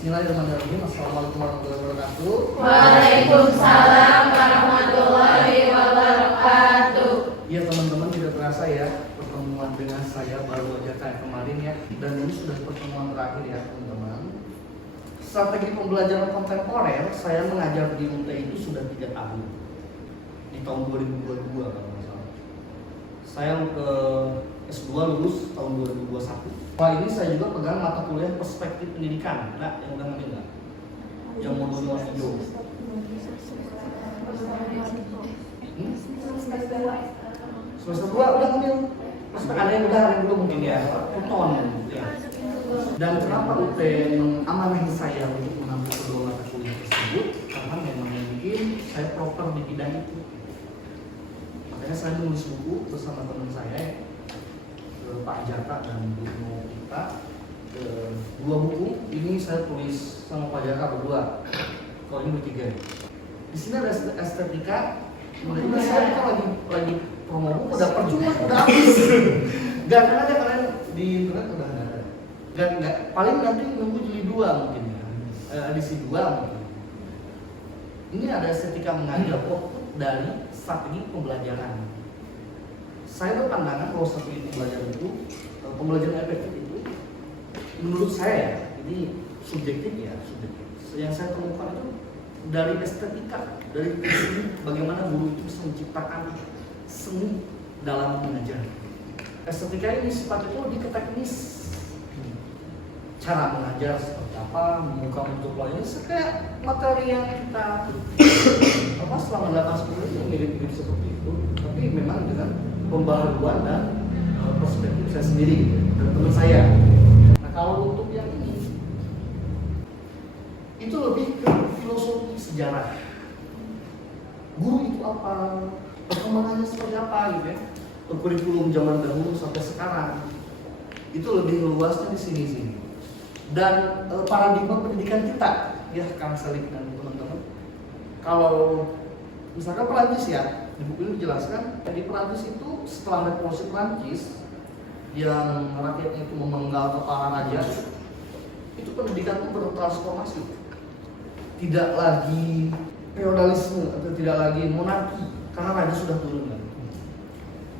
Bismillahirrahmanirrahim. Assalamualaikum warahmatullahi wabarakatuh. Waalaikumsalam warahmatullahi wabarakatuh. Ya teman-teman, tidak terasa ya pertemuan dengan saya baru aja kayak kemarin ya. Dan ini sudah pertemuan terakhir ya teman-teman. Strategi pembelajaran kontemporer saya mengajar di UNT itu sudah 3 tahun. Di tahun 2022 kalau nggak salah. Saya ke S2 lulus tahun 2021. Wah, ini saya juga pegang mata kuliah perspektif pendidikan. Nah, yang udah ngambil nggak? Yang modul hijau. Semester 2 udah ngambil. Ada yang udah, ada yang belum mungkin ya. Puton ya. Dan kenapa UT mengamanahi saya untuk mengambil kedua mata kuliah tersebut? Karena memang mungkin saya proper di bidang itu. Makanya saya menulis buku bersama teman saya, Pak Jaka dan Bu kita, 2 buku. Ini saya tulis sama Pak Jaka berdua. Kalau ini bertiga. Di sini ada estetika. Menurut saya kan lagi promo buku udah percuma, udah habis. Gak akan ada kalian di internet udah ada. Gak, paling nanti nunggu juli 2 mungkin ya. Edisi 2 mungkin. Ini ada estetika mengajar output dari strategi pembelajaran. Saya berpandangan bahwa strategi pembelajaran itu, pembelajaran efektif itu, menurut saya, ini subjektif ya, subjektif. Yang saya temukan itu dari estetika, dari seni bagaimana guru itu bisa menciptakan seni dalam mengajar. Estetika ini sifatnya itu lebih ke teknis, cara mengajar seperti apa, membuka bentuk pelajaran, kayak materi yang kita selama 8 itu mirip-mirip seperti itu, tapi memang dengan pembaharuan dan perspektif saya sendiri dan teman saya. Nah, kalau untuk yang ini itu lebih ke filosofi sejarah. Guru itu apa? Perkembangannya seperti apa gitu ya? Kurikulum zaman dahulu sampai sekarang. Itu lebih luasnya di sini. Dan paradigma pendidikan kita, ya Kang Salik dan teman-teman. Kalau misalkan Perancis ya, di buku ini dijelaskan di Perancis itu setelah revolusi Perancis yang rakyatnya itu memenggal kepala raja, itu pendidikan itu bertransformasi, tidak lagi feodalisme atau tidak lagi monarki karena raja sudah turun kan.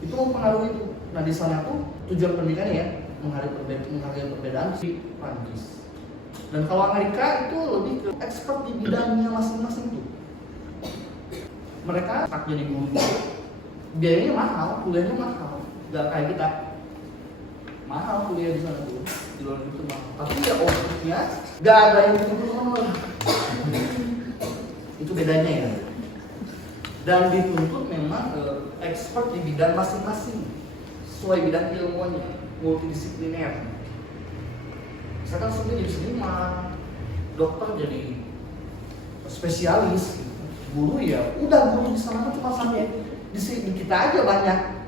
Itu mempengaruhi itu. Nah di sana tuh tujuan pendidikannya ya menghargai perbedaan di Perancis. Dan kalau Amerika itu lebih ke expert di bidangnya masing-masing tuh. Mereka tak jadi guru, biayanya mahal, kuliahnya mahal, gak kayak kita. Mahal kuliah di sana tuh, di luar itu mahal. Tapi ya outputnya gak ada yang dituntut honor. Itu bedanya ya. Dan dituntut memang expert di bidang masing-masing, sesuai bidang ilmunya, multidisipliner. Misalkan seni jadi seniman, dokter jadi spesialis. Guru ya udah, guru di sana cuma sampai di sini kita aja banyak.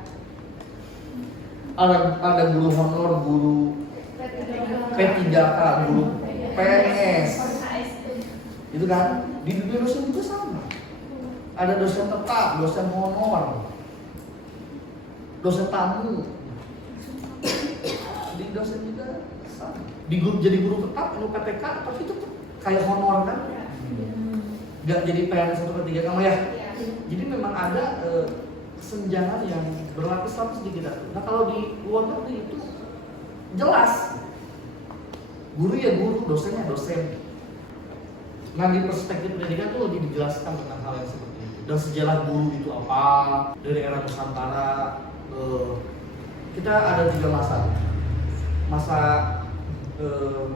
Ada guru honor, guru P3K, guru PNS. Itu kan di dunia dosen juga sama. Ada dosen tetap, dosen honor, dosen tamu. Di dosen juga sama. Di grup jadi guru tetap, PTK, tapi itu kayak honor kan. Gak jadi PNS 1/3 kamu ya. Jadi memang ada kesenjangan yang berlapis-lapis di kita. Nah kalau di luar negeri itu jelas, guru ya guru, dosennya dosen. Nah di perspektif pendidikan itu lebih dijelaskan tentang hal yang seperti itu. Dan sejarah guru itu apa, dari era Nusantara. Kita ada 3 masa. Masa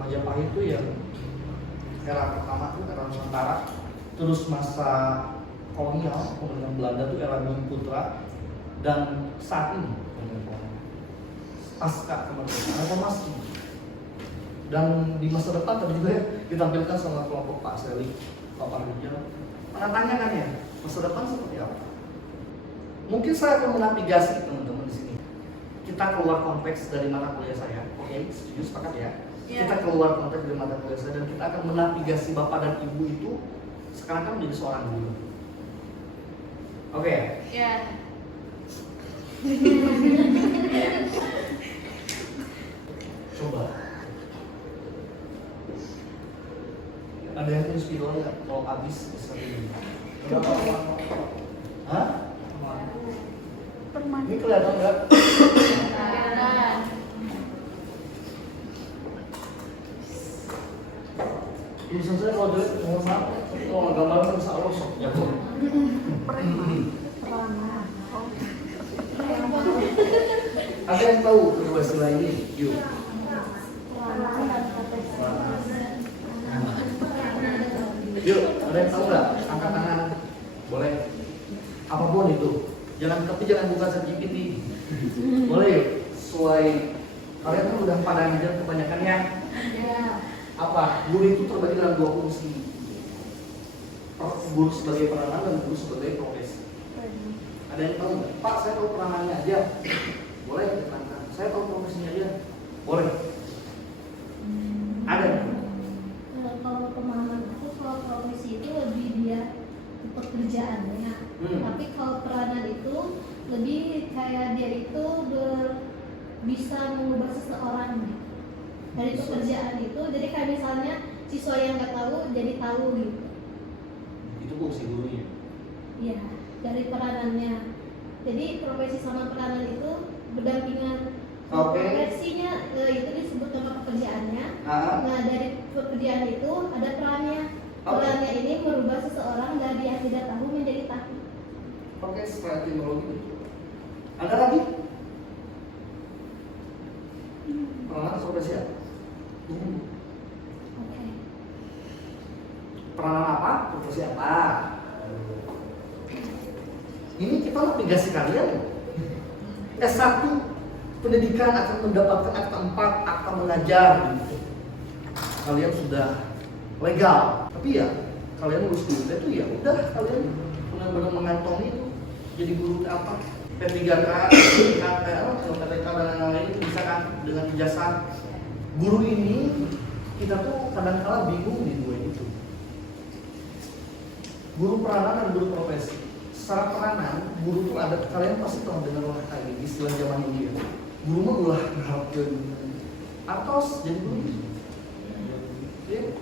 Majapahit itu yang era pertama itu era Nusantara. Terus masa kolonial, pemerintahan Belanda itu era Bumi Putra, dan saat ini pasca kemerdekaan reformasi. Dan di masa depan tadi juga ya, ditampilkan sama kelompok Pak Seli, Pak Parhijal. Menantangnya kan ya, masa depan seperti apa? Mungkin saya akan menavigasi teman-teman di sini. Kita keluar konteks dari mata kuliah saya, oke? Setuju, sepakat ya? Kita keluar konteks dari mata kuliah saya dan kita akan menavigasi bapak dan ibu itu sekarang kan menjadi seorang guru. Oke? Ya. Coba Ada yang punya spidol nggak? Kalau habis sering. Berapa? Hah? Ini kelihatan nggak? Tulisan saya kalau jelek mohon maaf. Kalau nggak gambar bisa Allah sok jago. Ada yang tahu kedua istilah ini? Yuk. Yuk, ada yang tahu nggak? Angkat tangan. Boleh. Apapun itu. Tapi jangan buka ChatGPT. Boleh yuk. Sesuai kalian kan udah pada ngajar kebanyakan ya. Apa? Guru itu terbagi dalam dua fungsi. Guru sebagai peranan dan guru sebagai profesi. Ada yang tahu nggak? Pak, saya tahu peranannya aja. Boleh diterangkan. Saya tahu profesinya aja. Boleh. Ada yang tahu? Kalau pemahaman aku, kalau profesi itu lebih dia pekerjaannya. Tapi kalau peranan itu lebih kayak dia itu bisa mengubah seseorang dari pekerjaan itu. Jadi kayak misalnya siswa yang nggak tahu jadi tahu gitu. Itu fungsi gurunya. Iya, dari peranannya. Jadi profesi sama peranan itu berdampingan. Oke. Profesinya itu disebut nama pekerjaannya. Nah, dari pekerjaan itu ada perannya. Perannya ini merubah seseorang dari yang tidak tahu menjadi tahu. Oke, secara etimologi betul. Ada lagi? Peranan profesi apa? Oke. Peranan apa? Profesi apa? Ini kita navigasi kalian. S1 pendidikan akan mendapatkan akta 4, akta mengajar. Kalian sudah legal. Tapi ya kalian lulus dulu itu ya udah kalian benar-benar mengantongi itu jadi guru apa? P3K, PTK dan lain-lain bisa kan dengan ijazah. Guru ini kita tuh kadang-kala bingung di dua itu. Guru peranan dan guru profesi. Secara peranan, guru tuh ada, kalian pasti pernah dengar lah kayak istilah zaman ini ya. Guru mah ulah ngarepkeun atos jadi guru. Ya.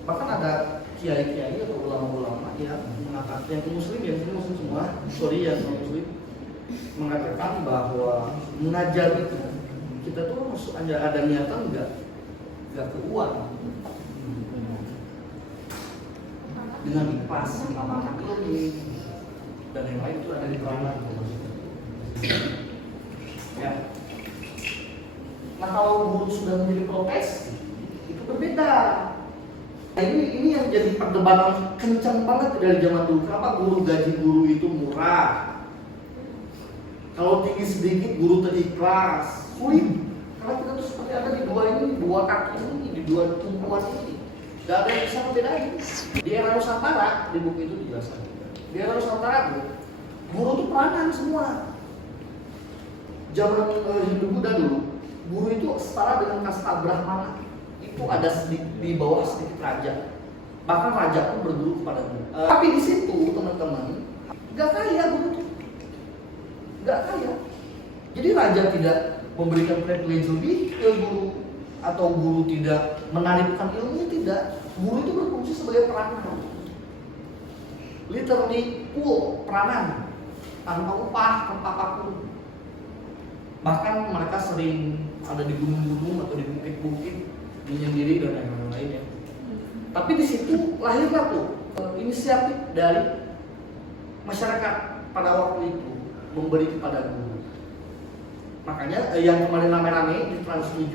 Bahkan ada kiai-kiai atau ulama-ulama ya mengatakan yang muslim semua, sorry yang muslim mengatakan bahwa mengajar itu kita tuh ada niatan nggak ke uang dengan ikhlas mengamalkan ilmu dan yang lain itu ada di peranan ya. Nah kalau guru sudah menjadi profesi itu berbeda. Nah, ini yang jadi perdebatan kencang banget dari zaman dulu. Kenapa gaji guru itu murah? Kalau tinggi sedikit guru terikhlas, sulit. Karena kita tuh seperti ada di dua kaki ini, di dua tumpuan ini. Gak ada yang bisa membedain. Di era Nusantara, di buku itu dijelaskan. Di era Nusantara tuh, guru tuh peranan semua. Zaman Hindu Buddha dulu, guru itu setara dengan kasta Brahmana. Itu ada di bawah sedikit raja. Bahkan raja pun berguru kepada guru. Tapi di situ teman-teman, gak kaya guru. Gak kaya. Jadi raja tidak memberikan privilege lebih ke guru atau guru tidak menarikkan ilmu, tidak. Guru itu berfungsi sebagai peranan. Literally full peranan tanpa upah, tanpa apapun. Bahkan mereka sering ada di gunung-gunung atau di bukit-bukit menyendiri dan lain-lain ya. Tapi di situ lahirlah tuh inisiatif dari masyarakat pada waktu itu memberi kepada guru. Makanya yang kemarin rame-rame di Trans 7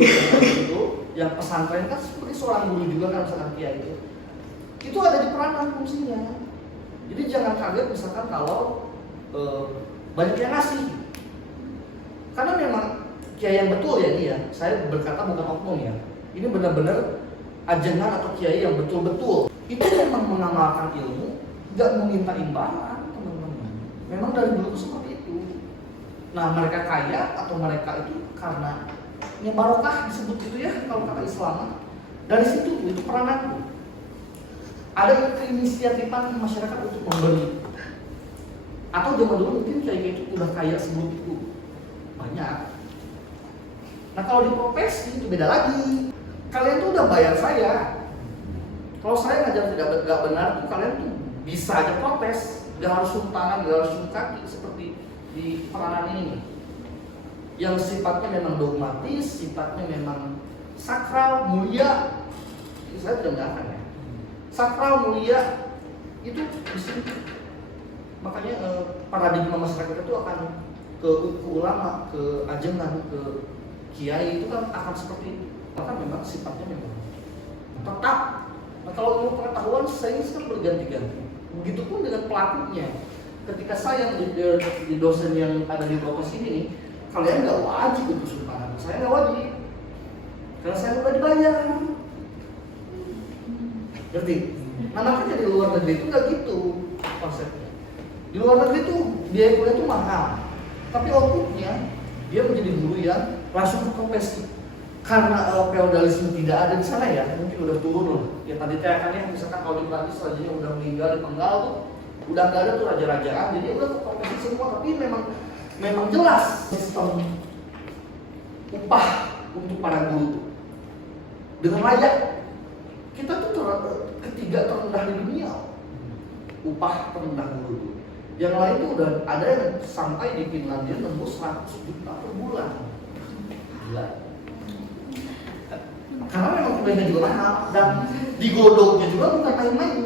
itu yang pesantren kan seperti seorang guru juga kan misalkan kiai itu ada di peranan fungsinya. Jadi jangan kaget misalkan kalau banyak yang ngasih. Karena memang kiai yang betul ya ini ya. Saya berkata bukan oknum ya. Ini benar-benar ajengan atau kiai yang betul-betul itu memang mengamalkan ilmu, nggak meminta imbalan teman-teman. Memang dari dulu seperti itu. Nah mereka kaya atau mereka itu karena yang barokah disebut itu ya kalau kata Islam. Dari situ itu peranan. Ada keinisiatifan masyarakat untuk memberi. Atau zaman dulu mungkin kayak gitu udah kaya sebelum itu banyak. Nah kalau di profesi itu beda lagi. Kalian tuh udah bayar saya, Kalau saya ngajar tidak benar tuh kalian tuh bisa aja protes, nggak harus cium tangan, nggak harus cium kaki seperti di peranan ini nih. Yang sifatnya memang dogmatis, sifatnya memang sakral, mulia. Ini saya tidak mengatakan ya. Sakral, mulia itu di sini. Makanya paradigma masyarakat itu akan ke ulama, ke ajengan, ke kiai itu kan akan seperti itu. Maka memang sifatnya memang tetap. Nah, kalau ilmu pengetahuan saya ini kan berganti-ganti. Begitupun dengan pelakunya. Ketika saya di dosen yang ada di bawah sini nih, kalian nggak wajib untuk cium tangan. Saya nggak wajib, karena saya udah dibayar. Ngerti? Nah makanya di luar negeri itu nggak gitu konsepnya. Di luar negeri itu biaya kuliah itu mahal, tapi outputnya dia menjadi guru yang langsung berprofesi. Karena feodalisme tidak ada di sana ya, mungkin udah turun loh. Ya tadi teakannya misalkan kalau di Prancis rajanya udah meninggal di penggal tuh, udah nggak ada tuh raja-rajaan, jadi udah berprofesi semua. Tapi memang jelas sistem upah untuk para guru dengan layak. Kita tuh ketiga terendah di dunia, upah terendah guru. Yang lain tuh udah ada yang sampai di Finlandia tembus 100 juta per bulan. Gila. Karena memang kuliahnya juga mahal dan digodoknya juga bukan main-main.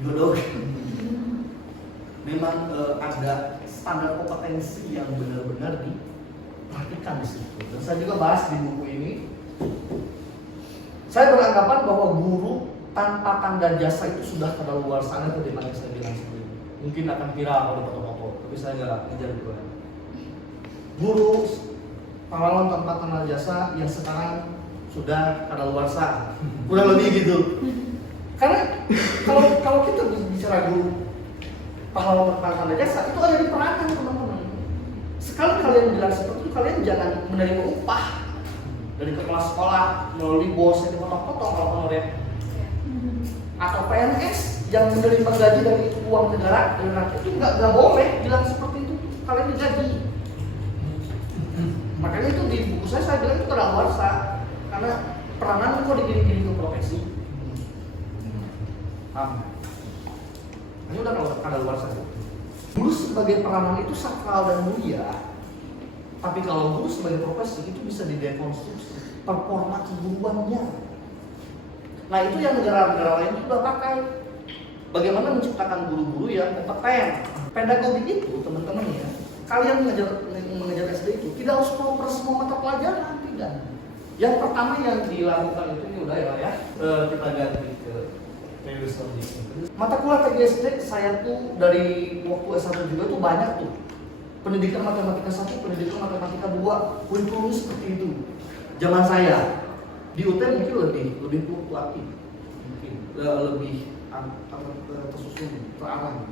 Digodok. Memang ada standar kompetensi yang benar-benar diperhatikan di situ. Dan saya juga bahas di buku ini. Saya beranggapan bahwa guru tanpa tanda jasa itu sudah kadaluarsa itu yang saya bilang sebelumnya. Mungkin akan viral kalau di foto-foto, tapi saya nggak ngejar itu. Guru pahlawan tanpa tanda jasa yang sekarang sudah kadaluarsa, kurang lebih gitu. Karena kalau kita bicara guru pahlawan tanpa tanda jasa itu ada di peranan teman-teman. Sekali kalian bilang seperti itu, kalian jangan menerima upah dari kepala sekolah melalui bos yang dipotong-potong kalau honorer, atau PNS yang menerima gaji dari uang negara dari rakyat, itu nggak boleh bilang seperti itu. Kalian digaji. Makanya itu di buku saya bilang itu kadaluarsa karena peranan kok digiring-giring ke profesi. Ini udah kalau kadaluarsa. Guru sebagai peranan itu sakral dan mulia. Tapi kalau guru sebagai profesi itu bisa didekonstruksi performa keguruannya. Nah itu yang negara-negara lain juga pakai. Bagaimana menciptakan guru-guru yang kompeten. Pedagogi itu teman-teman ya, kalian mengajar SD itu tidak harus proper semua mata pelajaran, tidak. Yang pertama yang dilakukan itu ini udah ya, kita ganti ke teori selanjutnya. Mata kuliah TGSD saya tuh dari waktu S1 juga tuh banyak tuh. Pendidikan matematika 1, pendidikan matematika 2, kurikulumnya seperti itu. Zaman saya di UT mungkin lebih fluktuatif, mungkin lebih tersusun terarah.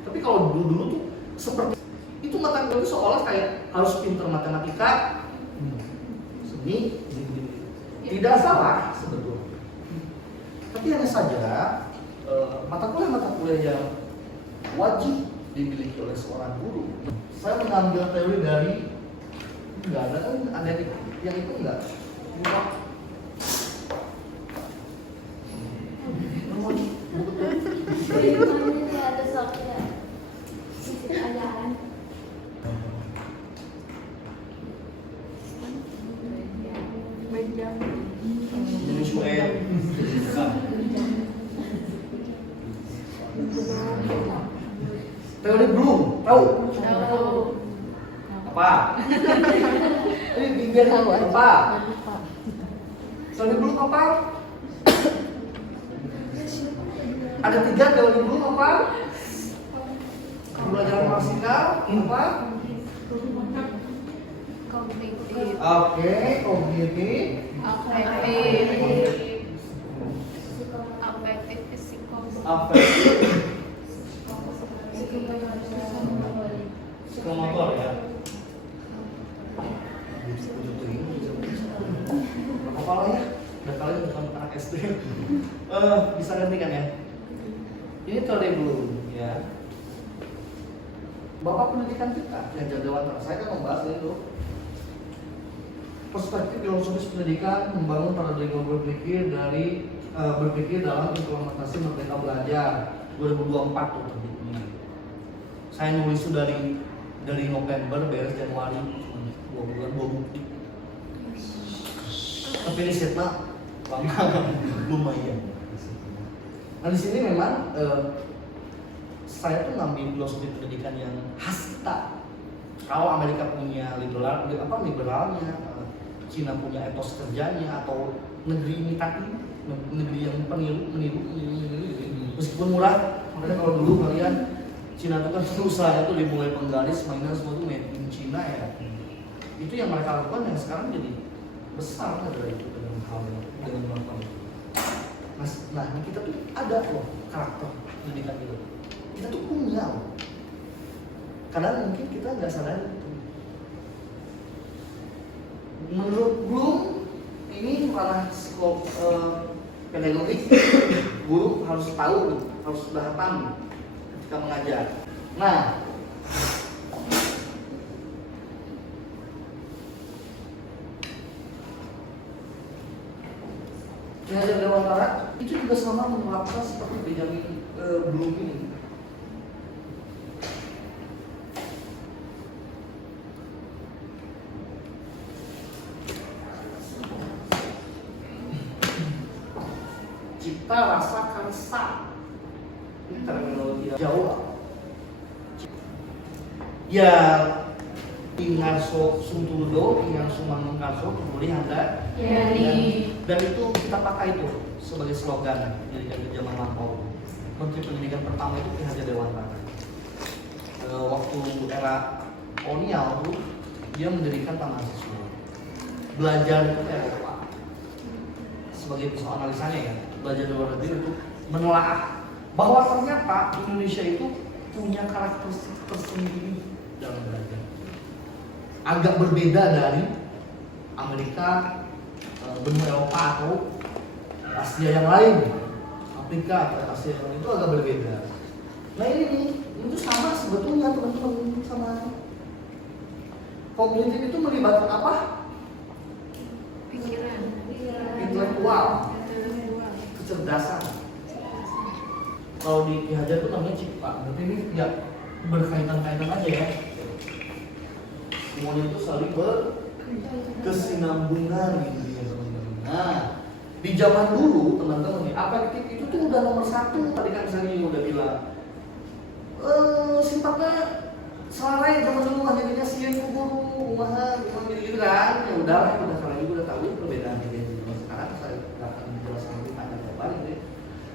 Tapi kalau dulu tuh seperti itu mata kuliah seolah kayak harus pintar matematika, seni, tidak salah sebetulnya. Tapi hanya saja mata kuliah yang wajib dimiliki oleh seorang guru. Saya mengambil teori dari enggak ada kan ada yang itu enggak. Ini ada soalnya sisi ayaan. Jadi supaya teori Bloom, tahu? Apa? Ini biar tahu apa? Teori Bloom apa? Ada 3 teori Bloom apa? Pembelajaran maksimal apa? Kognitif. Oke, kognitif. Afektif, psikomotor. Afektif. Psikomotor ya. Kepala ya, udah kalian bukan anak SD. Bisa ngerti kan ya? Ini teori Bloom ya. Bapak pendidikan kita yang jadwal saya kan membahas itu. perspektif filosofis pendidikan membangun paradigma berpikir dalam implementasi Merdeka Belajar 2024 tuh terbitnya. Saya nulis itu dari November, beres Januari, cuma 2 bulan 2 buku. Tapi ini setnya lama, lumayan. Nah di sini memang saya tuh ngambil filosofi pendidikan yang khas kita. Kalau Amerika punya liberalnya, Cina punya etos kerjanya, atau negeri imitatif, negeri yang meniru. Meskipun murah, makanya kalau dulu kalian Cina itu kan usahanya tuh dimulai penggaris, mainan semua tuh made in Cina ya. Itu yang mereka lakukan yang sekarang jadi besar adalah itu dengan melakukan itu. Nah, kita tuh ada loh karakter pendidikan itu. Kita tuh punya loh. Kadang mungkin kita nggak sadar itu. Menurut Bloom, ini ranah pedagogik, guru harus tahu, harus paham ketika mengajar. Nah, pengajar dewantara itu juga sama menerapkan seperti Benjamin Bloom ini. Cipta rasa karsa, ini terminologi Jawa. Ya, Ingarso Sungtudo, Ingarso Manungkarso, kemudian Anda. Dan itu kita pakai itu sebagai slogan dari zaman lampau. Menteri Pendidikan pertama itu Ki Hajar Dewantara. Waktu era kolonial tuh dia mendirikan taman siswa. Belajar itu kayak apa? Sebagai pisau analisanya ya, belajar di luar negeri untuk menelaah bahwa ternyata Indonesia itu punya karakteristik tersendiri dalam belajar. Agak berbeda dari Amerika, benua Eropa atau Asia yang lain, Afrika atau Asia yang lain itu agak berbeda. Nah ini itu sama sebetulnya teman-teman sama kognitif itu melibatkan apa? Pikiran. Intelektual, kecerdasan. Kalau di Ki Hajar itu namanya cipta, berarti ini ya berkaitan-kaitan aja ya. Semuanya itu saling berkesinambungan gitu ya teman-teman. Nah, di zaman dulu teman-teman nih, afektif itu tuh udah nomor 1. Tadi kan saya udah bilang sifatnya selai zaman dulu hanya jadinya sieun guru kumaha gitu kan. Ya udahlah, udah salah juga udah tahu perbedaan ini. Sekarang saya nggak akan menjelaskan lebih panjang lebar ini.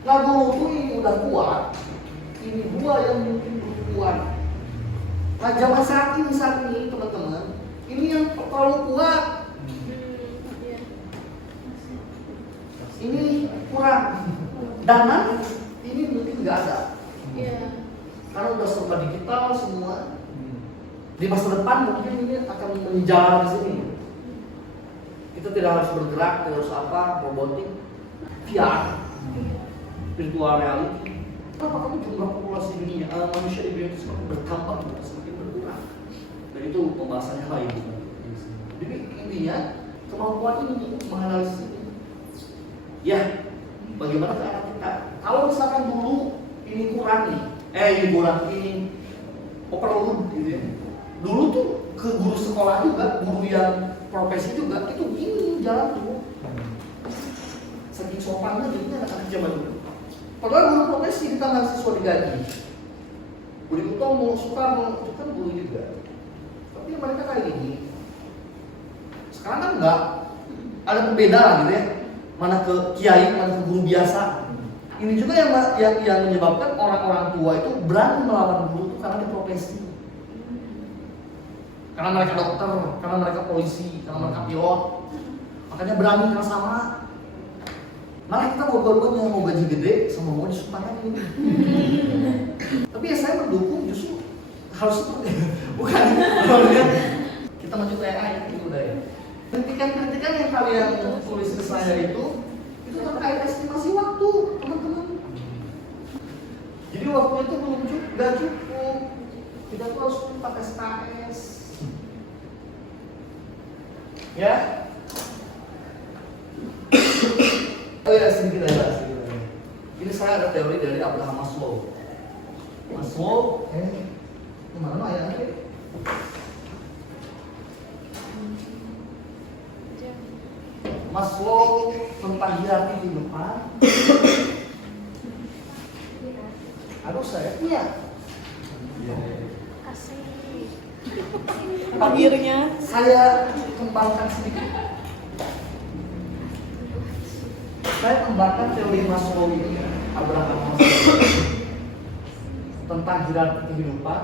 Nah dulu tuh ini udah kuat, ini dua yang mungkin belum kuat. Nah zaman saat ini teman-teman, ini yang terlalu kuat, ini kurang. Dana ini mungkin nggak ada. Karena udah serba digital semua. Di masa depan mungkin ini akan menjalar di sini. Kita tidak harus bergerak, tidak harus apa, robotik, VR, virtual reality. Kenapa kamu jumlah populasi dunia, manusia di dunia itu semakin berkembang, semakin berkurang. Dan itu pembahasannya lain. Jadi intinya kemampuan ini menganalisis ini. Ya, bagaimana cara kita? Kalau misalkan dulu ini kurang nih, ini kurang, ini overload gitu ya. Dulu tuh ke guru sekolah juga, guru yang profesi juga, itu gini jalan tuh. Saking sopannya jadinya anak-anak zaman dulu. Padahal guru profesi kita mahasiswa digaji. Budi Utomo, Soekarno, itu kan guru juga. Tapi mereka kayak gini. Sekarang kan enggak. Ada perbedaan gitu ya. Mana ke kiai, mana ke guru biasa. Ini juga yang menyebabkan orang-orang tua itu berani melawan guru itu karena di profesi. Karena mereka dokter, karena mereka polisi, karena mereka pilot. Makanya berani karena sama. Malah kita ngobrol-ngobrol mau gaji gede sama mau disumpahin ini. Tapi ya saya mendukung justru harus bukan kita maju ke AI itu udah ya. Kritikan-kritikan yang kalian tulis ke saya itu terkait estimasi waktu teman-teman. Jadi waktunya itu belum nggak cukup. Kita tuh harus pakai SKS. Ya, teori dari Abraham Maslow. Maslow, kemana ayahnya? Maslow tentang hierarki kehidupan. Aduh saya punya. Asik. Akhirnya saya kembangkan sedikit. Saya kembangkan teori Maslow ini, Abraham Maslow, tentang hierarki kehidupan,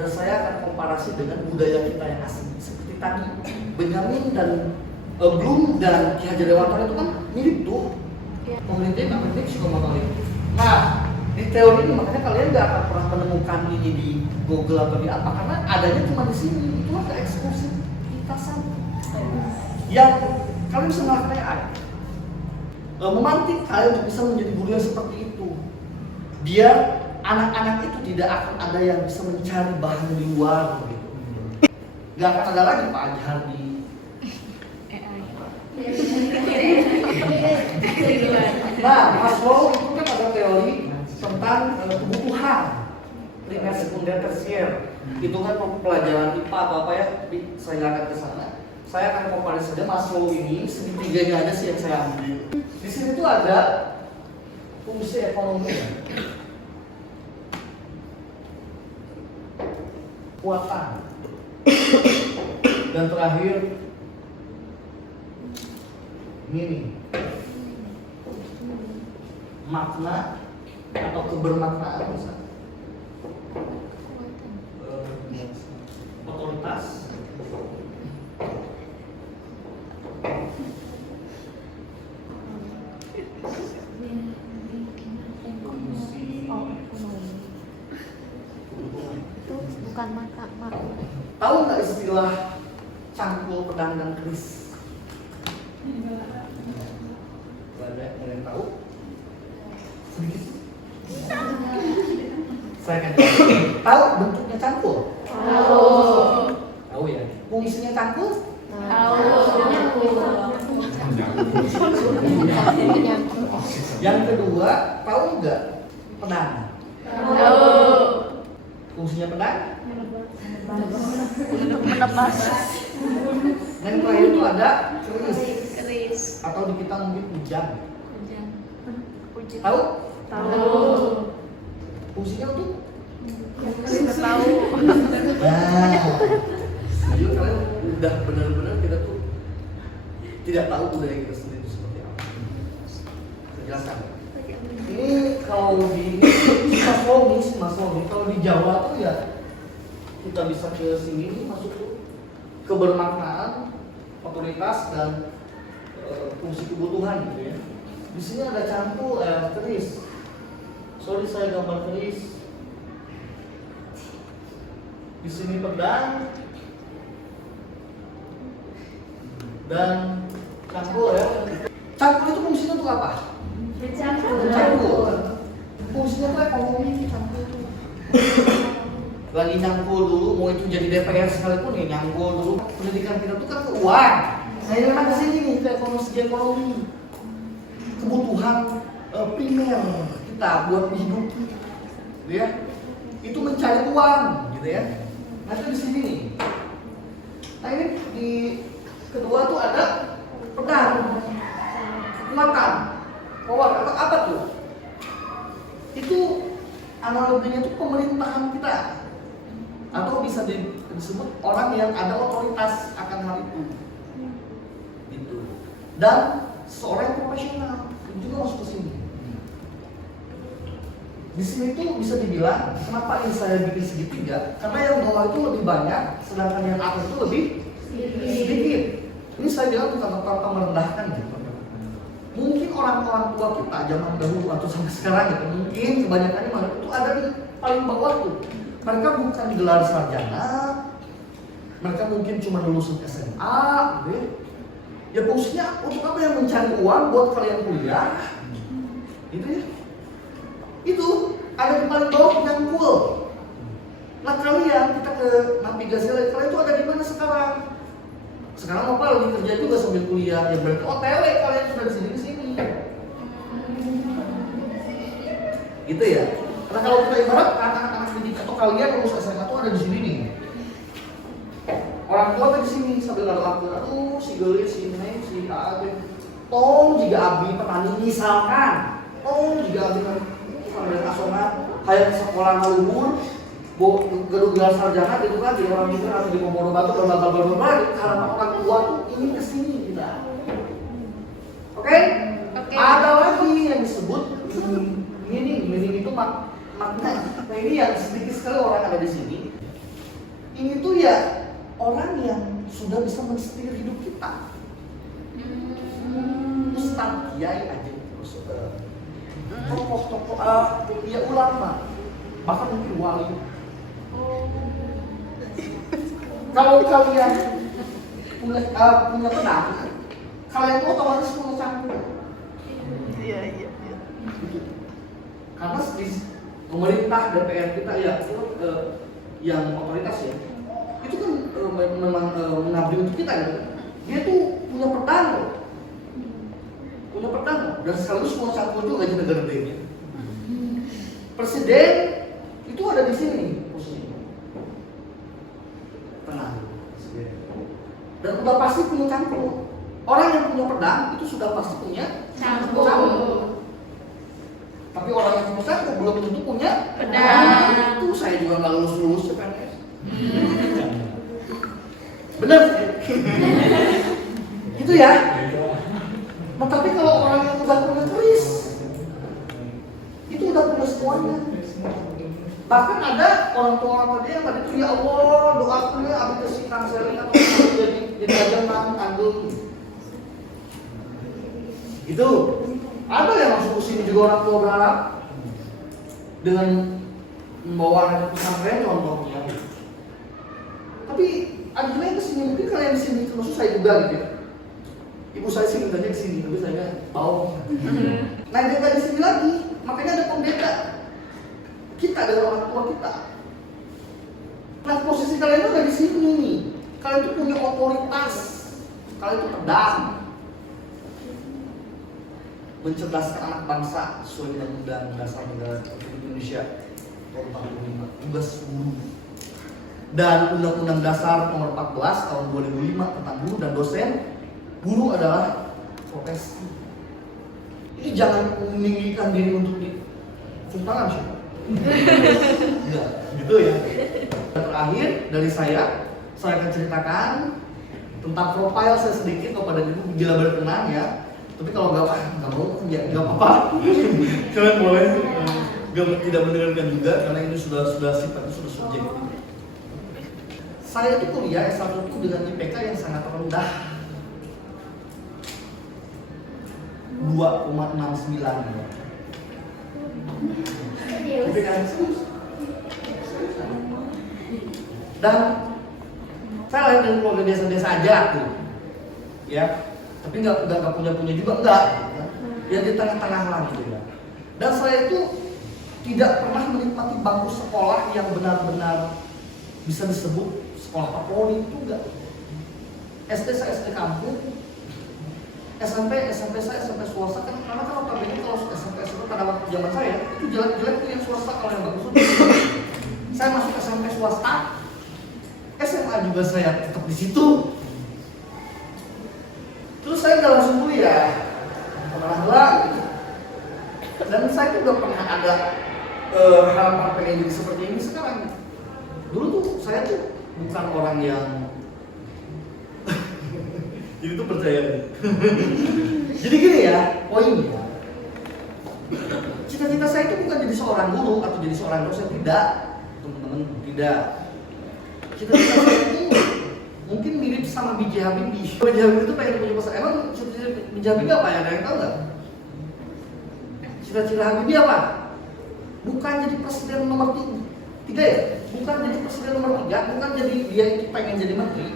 dan saya akan komparasi dengan budaya kita yang asing. Seperti tadi, Benjamin dan Bloom dan Ki Hajar Dewantara itu kan mirip tuh. Pemerintah suka monolit. Nah, di teori ini makanya kalian nggak akan pernah menemukan ini di Google atau di apa, karena adanya cuma di sini. Itu ada eksklusifitasan yang kalian bisa melakukan AI. Memantik kalian untuk bisa menjadi guru yang seperti itu. Biar anak-anak itu tidak akan ada yang bisa mencari bahan di luar gitu. Gak akan ada lagi Pak Ajhar di Nah, Maslow itu kan ada teori tentang kebutuhan primer, sekunder, tersier. Itu kan pelajaran IPA atau apa ya, saya nggak akan ke sana. Saya akan komparasi saja Maslow ini, segitiganya ada sih yang saya ambil. Di sini tuh ada fungsi ekonomi, kekuatan, dan terakhir ini makna atau kebermaknaan misalnya. Otoritas, Itu bukan makna. tahu nggak istilah cangkul, pedang, dan keris? Ada yang tahu? Sedikit. Saya akan tahu bentuknya cangkul. Tahu ya. Fungsinya cangkul? Yang kedua, tahu nggak pedang? Fungsinya pedang? Menebas. Dan terakhir itu ada keris Keris. atau di kita mungkin ujang. Ujang. Tahu? Tahu. Fungsinya untuk? Tahu. Nah, jadi kalian udah benar-benar kita tuh tidak tahu budaya kita sendiri itu seperti apa. Saya jelaskan. Ini kalau di Maslow, kalau di Jawa tuh ya kita bisa ke sini nih, masuk tuh kebermaknaan, otoritas, dan fungsi kebutuhan gitu ya. Di sini ada cangkul, keris. Sorry saya gambar keris. Di sini pedang dan cangkul ya. Cangkul itu fungsinya untuk apa? Cangkul. Fungsinya tuh ekonomi, cangkul tuh. Lagi nyangkul dulu, mau itu jadi DPR sekalipun ya nyangkul dulu. Pendidikan kita tuh kan ke uang. Saya kan ke sini nih, ke ekonomi. Kebutuhan primer kita buat hidup, gitu ya. Itu mencari uang, gitu ya. Nah itu di sini nih. Nah ini di kedua tuh ada pedang, kekuatan, power, apa tuh? Itu analoginya tuh pemerintahan kita, atau bisa disebut orang yang ada otoritas akan hal itu, gitu. Dan seorang yang profesional itu juga masuk ke sini. Di sini tuh bisa dibilang, kenapa ini saya bikin segitiga? Karena yang bawah itu lebih banyak, sedangkan yang atas itu lebih sedikit. Ini saya bilang bukan tanpa merendahkan gitu. Mungkin orang-orang tua kita zaman dahulu atau sampai sekarang gitu, mungkin kebanyakannya malah itu ada di paling bawah tuh. Mereka bukan gelar sarjana, mereka mungkin cuma lulusan SMA, gitu ya. Ya fungsinya untuk apa, yang mencari uang buat kalian kuliah, gitu ya. Itu ada di paling bawah nyangkul. Nah kalian, kita ke navigasi lagi, kalian itu ada di mana sekarang? Sekarang apa lagi kerja juga sambil kuliah, ya berarti OTW kalian sudah di sini. Gitu ya. Karena kalau kita ibarat anak-anak didik atau kalian lulus SMA tuh ada di sini nih. Orang tua tuh di sini sambil ngadep-ngadep, aduh si Gelis, si Neng, si Abi. Tong jika Abi petani misalkan, tong jika Abi sambil asongan, hayang sekolah ngaluhur, gedung gelar sarjana gitu kan, di orang itu atau di Komodo Batu berbagai karena orang tua tuh ingin kesini kita. Oke? Ada lagi yang disebut meaning itu makna. Nah ini yang sedikit sekali orang ada di sini. Ini tuh ya orang yang sudah bisa mensetir hidup kita. Ustaz, kiai aja terus tokoh-tokoh ya ulama, bahkan mungkin wali. Kalau kalian punya pedang, kalian itu otomatis punya cangkul. Iya. Karena di pemerintah DPR kita ya yang otoritas ya, itu kan memang mengabdi untuk kita gitu. Dia tuh punya pedang loh. Dan sekaligus punya cangkul juga gaji negara gede. Presiden itu ada di sini posisinya. Tenang. Dan udah pasti punya cangkul. Orang yang punya pedang itu sudah pasti punya cangkul. Tapi orang yang punya cangkul belum tentu punya pedang. Itu saya juga nggak lulus CPNS. Bener? Gitu ya. Nah, tapi kalau orang yang udah punya keris, itu udah punya semuanya. Bahkan ada orang tua dia yang tadi tuh, ya Allah doaku ya abis kasih kanseling atau jadi aja kandung. Gitu. Ada yang masuk ke sini juga orang tua berharap dengan membawa anak ke pesantren contohnya. Tapi ada juga yang kesini, mungkin kalian di sini termasuk saya juga gitu ya. Ibu saya sih mintanya ke sini, tapi saya tahu. Nah, jaga di sini lagi, makanya ada pembeda kita dengan orang tua kita. Nah, posisi kalian itu ada di sini nih. Kalian itu punya otoritas, kalian itu pedang mencerdaskan anak bangsa sesuai dengan Undang Dasar Negara Republik Indonesia tahun 45, tugas guru. Dan Undang-Undang Dasar Nomor 14 Tahun 2005 tentang guru dan dosen. Guru adalah profesi. Ini jangan meninggikan diri untuk diciptakan sih. Ya, gitu ya. Dan terakhir dari saya akan ceritakan tentang profil saya sedikit kepada ibu bila berkenan ya. Tapi kalau nggak mau ya nggak apa-apa. Kalian boleh tidak mendengarkan juga karena ini sudah sifatnya sudah subjektif. Saya itu kuliah S1 itu dengan IPK yang sangat rendah. 2,69 dan saya lahir dari keluarga biasa-biasa aja tuh ya, tapi nggak punya juga enggak ya, di tengah-tengah lah gitu ya. Dan saya itu tidak pernah menikmati bangku sekolah yang benar-benar bisa disebut sekolah favorit itu enggak. SD saya SD kampung, SMP saya SMP swasta kan, karena kalau KBN kalau SMP pada waktu zaman saya itu jelek-jelek tuh yang swasta, kalau yang bagus itu. Saya masuk SMP swasta, SMA juga saya tetap di situ. Terus saya nggak langsung kuliah, pernah gitu. Dan saya juga pernah ada harapan pengen jadi seperti ini sekarang. Dulu tuh saya tuh bukan orang yang jadi itu percaya. Jadi gini ya, poinnya. Cita-cita saya itu bukan jadi seorang guru atau jadi seorang dosen, tidak, teman-teman, tidak. Cita-cita saya itu mungkin mirip sama B.J. Habibie. B.J. Habibie itu pengen punya pesan. Emang cita-cita B.J. Habibie apa ya? Ada yang tahu nggak? Cita-cita Habibie apa? Bukan jadi presiden nomor 3 ya? Bukan jadi presiden nomor 3, bukan jadi dia itu pengen jadi menteri,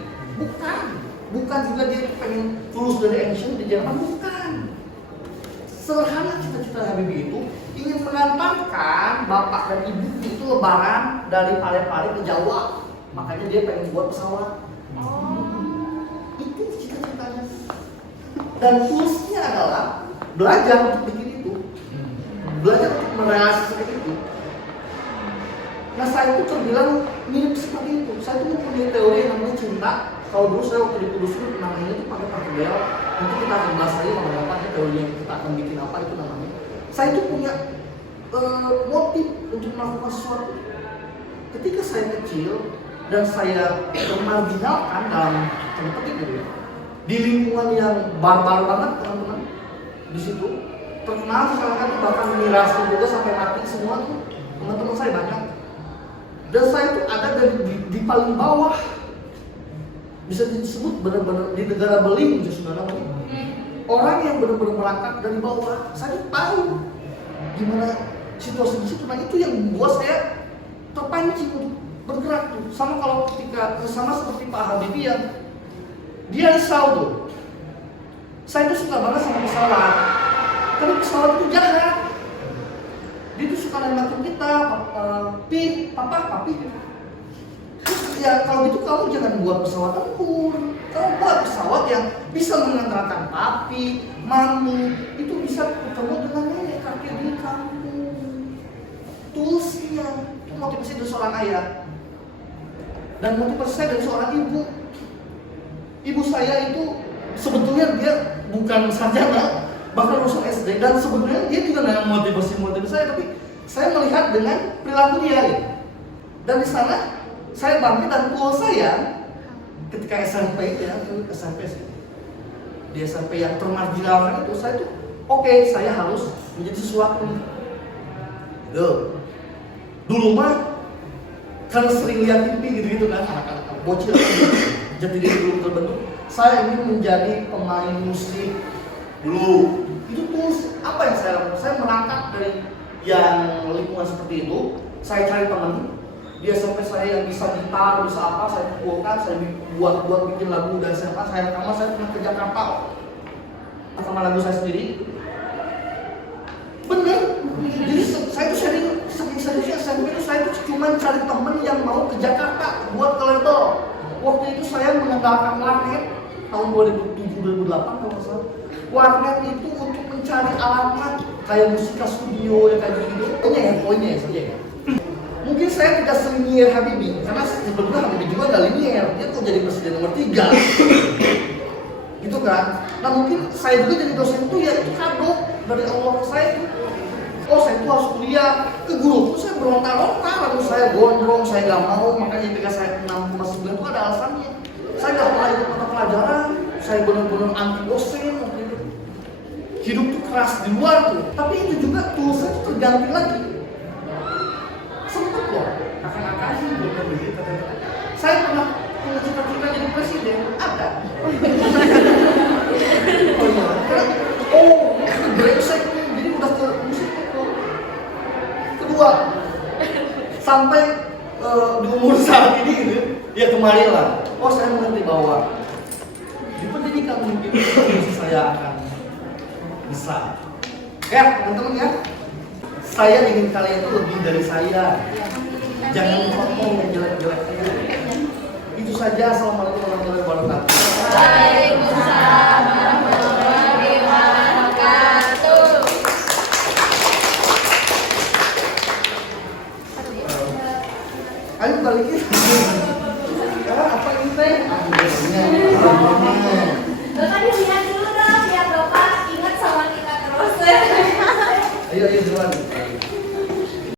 bukan juga dia pengen lulus dari ancient di Jerman, bukan. Sederhana cita-cita Habibie itu ingin mengantarkan bapak dan ibu itu lebaran dari Pare-Pare ke Jawa, makanya dia pengen buat pesawat. Itu cita-citanya. Dan toolsnya adalah belajar untuk bikin itu. belajar untuk merelasi seperti itu. Nah saya itu terbilang mirip seperti itu. Saya itu mempunyai teori yang namanya cinta. Kalau dulu saya waktu di Kudus itu namanya itu pakai bel. Nanti kita akan bahas lagi apa teori yang kita akan bikin apa itu namanya. Saya itu punya motif untuk melakukan sesuatu. Ketika saya kecil dan saya termarginalkan dalam tanda petik gitu ya, di lingkungan yang barbar banget teman-teman, di situ terkenal masyarakat itu bahkan mirasi juga sampai mati semua tuh teman-teman saya banyak. Dan saya itu ada di paling bawah, bisa disebut benar-benar di negara beling sebenarnya. Orang yang benar-benar merangkak dari bawah, saya tahu gimana situasi di situ. Nah itu yang membuat saya terpancing untuk bergerak tuh. Sama kalau ketika sama seperti Pak Habibie yang dia risau tuh. Saya tuh suka banget sama pesawat, tapi pesawat itu jahat. Dia tuh suka nembak kita, papi. Ya kalau gitu kamu jangan buat pesawat tempur. Kamu buat pesawat yang bisa mengantarkan papi, mami, itu bisa ketemu dengan nenek kakek di kampung. Toolsnya, itu motivasi dari seorang ayah. Dan motivasi saya dari seorang ibu. Ibu saya itu sebetulnya dia bukan sarjana, bahkan lulusan SD, dan sebenarnya dia juga nggak motivasi saya, tapi saya melihat dengan perilaku dia. Gitu. Dan di sana saya bangkit dan goal saya ketika SMP ya, SMP sih. Di SMP yang termarginalkan itu saya tuh oke, saya harus menjadi sesuatu. Loh. Dulu mah karena sering lihat TV gitu-gitu kan, anak-anak bocil jadi diri belum terbentuk. Saya ingin menjadi pemain musik dulu. Itu tuh apa yang saya lakukan? Saya merangkak dari yang lingkungan seperti itu. Saya cari teman. Dia sampai saya yang bisa gitar, bisa apa, saya kumpulkan, saya buat bikin lagu dari SMA. Saya rekaman, saya pernah ke Jakarta sama lagu saya sendiri. Bener. Jadi saya tuh saking seriusnya SMP itu saya tuh cuma cari temen yang mau ke Jakarta buat ke label. Waktu itu saya mengandalkan warnet tahun 2007-2008 kalau nggak salah. Warnet itu untuk mencari alamat kayak Musika Studio ya kayak gitu. Poinnya saja ya. Mungkin saya tidak selinier Habibie karena sebetulnya Habibie juga nggak linier. Dia tuh jadi presiden nomor 3. Gitu kan. Nah mungkin saya juga jadi dosen itu ya itu kado dari Allah ke saya itu. Oh saya tuh harus kuliah, ke guru tuh saya berontak-ontak, lalu saya gondrong, saya nggak mau, makanya ketika saya 6,9 itu ada alasannya. Saya nggak pernah ikut mata pelajaran, saya benar-benar anti dosen waktu itu. Hidup tuh keras di luar tuh, tapi itu juga tuh saya tuh terganti lagi. Sempet loh, kakak-kakaknya juga begitu. Saya pernah punya cita-cita jadi presiden, ada. Oh iya, karena brengsek nih, jadi udah ke musik. Kedua, sampai di umur saat ini gitu, ya kemarin lah. Oh saya mengerti bahwa di pendidikan mungkin saya akan bisa. Ya teman-teman ya, saya ingin kalian itu lebih dari saya. Jangan ngomong yang jelek-jelek. Itu saja. Assalamualaikum warahmatullahi wabarakatuh. Waalaikumsalam warahmatullahi wabarakatuh. Ayo balikin. Apa ini teh? Bapak dilihat dulu dong, biar Bapak ingat sama kita terus. Ayo duluan.